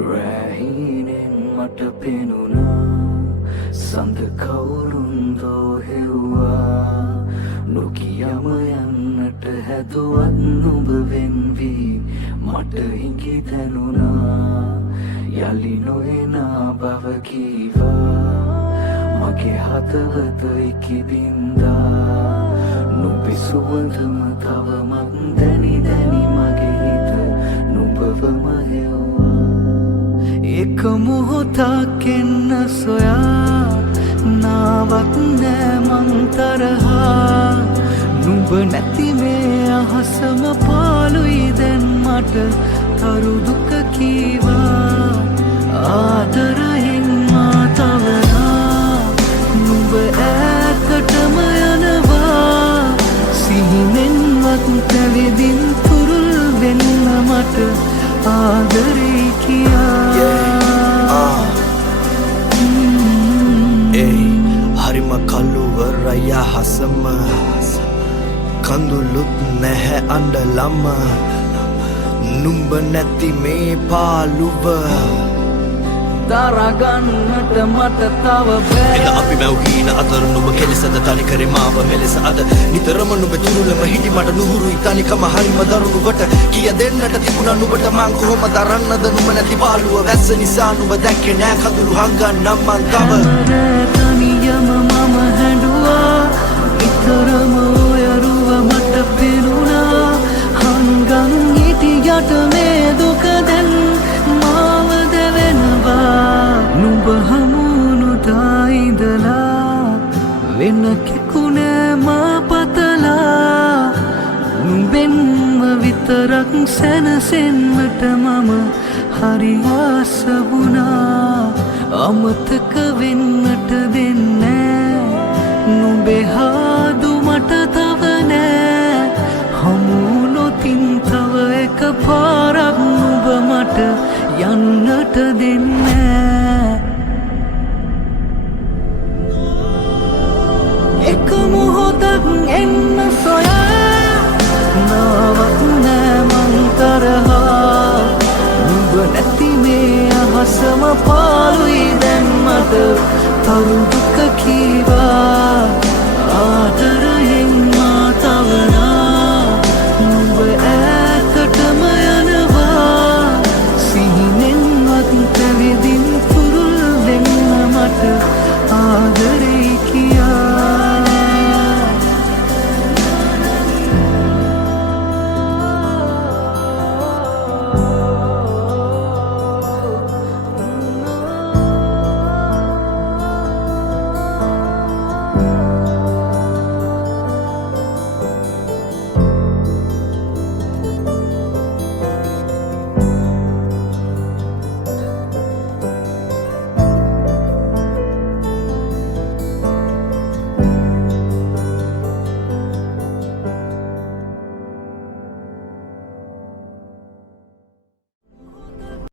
රැහිනෙන් මට පෙනුණා සඳ කවුරුන්දෝ හෙව්වා නොකියම යන්නට හැදුවත් නුඹ වෙන්වී මට හිඟි දැනුණා යලි නොඑනා බව කීවා මගේ හදවත ඉකිබින්දා නුඹේ සුවඳම තවමත් දැනි දැනි මගේ හිත නුඹවම හෙව්වා එක මොහොතක් එන්න සොයා නාවක් නෑ මං තරහා නුඹ නැති මේ අහසම පාළුයි දැන් මට තරු දුක කීවා ආදරයෙන් මා තවරා නුඹ ඈතටම යනවා සිහිනෙන්වත් පැවිදින් තුරුල් වෙන්න මට ආදරේ කියා හරිම කළුවරය හසම කඳුළුත් නැහැ අඬලම නුඹ නැති මේ පාළුව දරගන්නට මට තව බෑ එද අපි මැව්හීන අතර නුඹ කෙලෙසද තනි කරේ මාව මෙලෙස අද නිතරම නුඹ තුරුලම හිටි මට නුහුරුයි තනිකම හරිම දරුණුවට කිය දෙන්නට තිබුණා නුඹට මං කොහොම දරන්නද නුඹ නැති පාළුව වැස්ස නිසා නුඹ දැක්කේ නෑ කඳුළු හංගන්නම් මං තව තනියම මම හැඬුවා නිතරම ඔය රුව මට පෙනුණා හංගන් හිටියට මේ දුක දැන් මාව දෙවෙනවා නුඹ හමුණු තායිඳලා වෙන කෙකුනේ මා පතලා නුඹෙන්ම විතරක් සැනසෙන්නට මම හරි ආස වුණා අමතක වෙන්නට දෙන්නේ නුඹේ හාදු මට තව නෑ හමු නොතින් තව එක පාරක් නුඹ මට යන්නට දෙන්නේ එක මොහොතක් එන්න සොයා නාවක් නෑ මං තරහා නුඹ නැති මේ අහසම පාළුයි දැන් මට තරු දුක කීවා